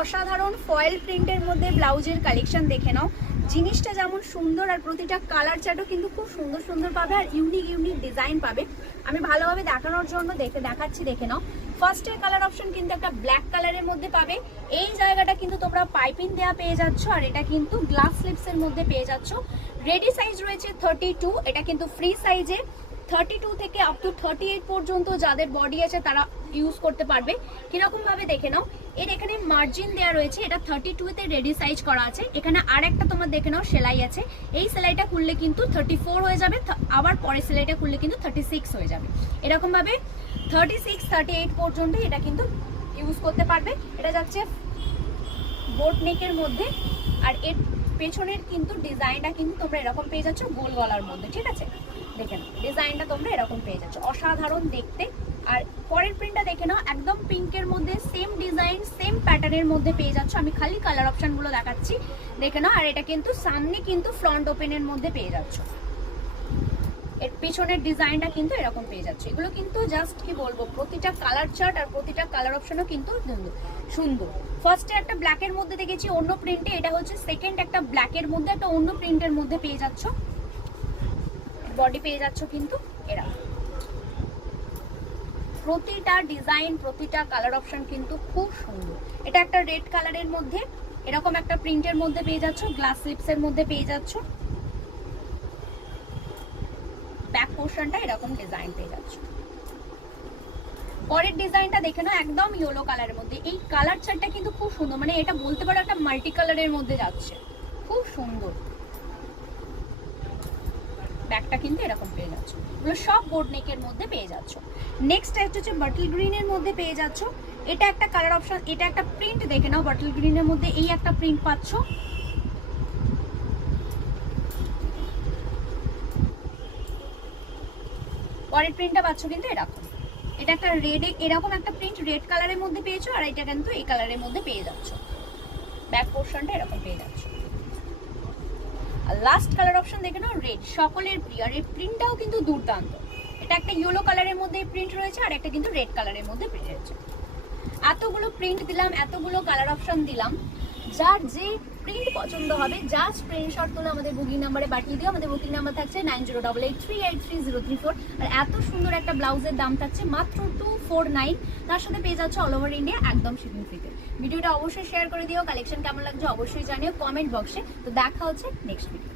অসাধারণ ফয়েল প্রিন্টের মধ্যে ব্লাউজের কালেকশন দেখে নাও। জিনিসটা যেমন সুন্দর আর প্রতিটা কালার চার্টও কিন্তু খুব সুন্দর সুন্দর পাবে আর ইউনিক ইউনিক ডিজাইন পাবে। আমি ভালোভাবে দেখানোর জন্য দেখাচ্ছি, দেখে নাও। ফার্স্টের কালার অপশন কিন্তু একটা ব্ল্যাক কালারের মধ্যে পাবে। এই জায়গাটা কিন্তু তোমরা পাইপিং দেওয়া পেয়ে যাচ্ছ আর এটা কিন্তু গ্লাস স্লিপসের মধ্যে পেয়ে যাচ্ছ। রেডি সাইজ রয়েছে 32, এটা কিন্তু ফ্রি সাইজে 32 থেকে আপ টু 38 পর্যন্ত যাদের বডি আছে তারা ইউজ করতে পারবে। কিরকম ভাবে দেখে নাও, এর এখানে মার্জিন দেওয়া রয়েছে, এটা 32 তে রেডি সাইজ করা আছে। এখানে আর একটা তোমার দেখে নাও সেলাই আছে, এই সেলাইটা খুললে কিন্তু 34 হয়ে যাবে, আবার পরের সেলাইটা খুললে কিন্তু 36 হয়ে যাবে। এরকম ভাবে 36 38 পর্যন্ত এটা কিন্তু ইউজ করতে পারবে। এটা যাচ্ছে বোট নেকের মধ্যে আর এর পেছনের কিন্তু ডিজাইনটা কিন্তু তোমরা এরকম পেয়ে যাচ্ছ গোল গলার মধ্যে, ঠিক আছে? দেখে নাও ডিজাইনটা তোমরা এরকম পেয়ে যাচ্ছ, অসাধারণ দেখতে। আর পরের প্রিন্টটা দেখে নাও, একদম পিঙ্কের মধ্যে সেম ডিজাইন সেম প্যাটার্নের মধ্যে পেয়ে যাচ্ছ। আমি খালি কালার অপশনগুলো দেখাচ্ছি, দেখে নাও। আর এটা কিন্তু সামনে কিন্তু ফ্রন্ট ওপেনের মধ্যে পেয়ে যাচ্ছ, এর পিছনের ডিজাইনটা কিন্তু এরকম পেয়ে যাচ্ছে। এগুলো কিন্তু জাস্ট কি বলবো, প্রতিটা কালার চার্ট আর প্রতিটা কালার অপশনও কিন্তু সুন্দর। ফার্স্টে একটা ব্ল্যাকের মধ্যে দেখেছি অন্য প্রিন্টে, এটা হচ্ছে সেকেন্ড একটা ব্ল্যাকের মধ্যে একটা অন্য প্রিন্টের মধ্যে পেয়ে যাচ্ছ। বডি পেয়ে যাচ্ছ কিন্তু এরা, প্রতিটা ডিজাইন প্রতিটা কালার অপশন কিন্তু খুব সুন্দর। এটা একটা রেড কালারের মধ্যে এরকম একটা প্রিন্টের মধ্যে পেয়ে যাচ্ছ, গ্লাস স্লিপসের মধ্যে পেয়ে যাচ্ছ। ব্যাক পোর্শনটা এরকম ডিজাইন পেয়ে যাচ্ছ। পরের ডিজাইনটা দেখে নাও, একদম ইয়েলো কালারের মধ্যে। এই কালার চার্টটা কিন্তু খুব সুন্দর, মানে এটা বলতে পারো একটা মাল্টি কালারের মধ্যে যাচ্ছে, খুব সুন্দর। ব্যাকটা কিন্তু এরকম পেয়ে যাচ্ছ, এগুলো সব বোর্ড নেকের মধ্যে পেয়ে যাচ্ছ। নেক্সট হচ্ছে বাটল গ্রিনের মধ্যে পেয়ে যাচ্ছ। এটা একটা কালার অপশন, এটা একটা প্রিন্ট দেখে নাও। বাটল গ্রিনের মধ্যে এই একটা প্রিন্ট পাচ্ছ। পরের প্রিন্টটা পাচ্ছ কিন্তু এরকম, এটা একটা রেড, এরকম একটা প্রিন্ট রেড কালারের মধ্যে পেয়েছো আর এটা কিন্তু এই কালারের মধ্যে পেয়ে যাচ্ছ। ব্যাক পোর্শনটা এরকম পেয়ে যাচ্ছ। আর লাস্ট কালার অপশন দেখে নাও, রেড, সকলের প্রিয়। আর এই প্রিন্টটাও কিন্তু দুর্দান্ত। এটা একটা ইয়েলো কালারের মধ্যে প্রিন্ট রয়েছে আর একটা কিন্তু রেড কালারের মধ্যে প্রিন্ট রয়েছে। এতগুলো প্রিন্ট দিলাম, এতগুলো কালার অপশন দিলাম, যার যে প্রিন্ট পছন্দ হবে জাস্ট স্ক্রিনশট তুলে আমাদের বুকিং নাম্বারে পাঠিয়ে দিও। আমাদের বুকিং নাম্বার থাকছে 9088383034। আর এত সুন্দর একটা ব্লাউজের দাম থাকছে মাত্র 249। তার সাথে পেয়ে যাচ্ছে অল ওভার ইন্ডিয়া একদম শিপিং ফ্রিতে। ভিডিওটা অবশ্যই শেয়ার করে দিও, কালেকশন কেমন লাগছে অবশ্যই জানিও কমেন্ট বক্সে। তো দেখা হচ্ছে নেক্সট ভিডিও।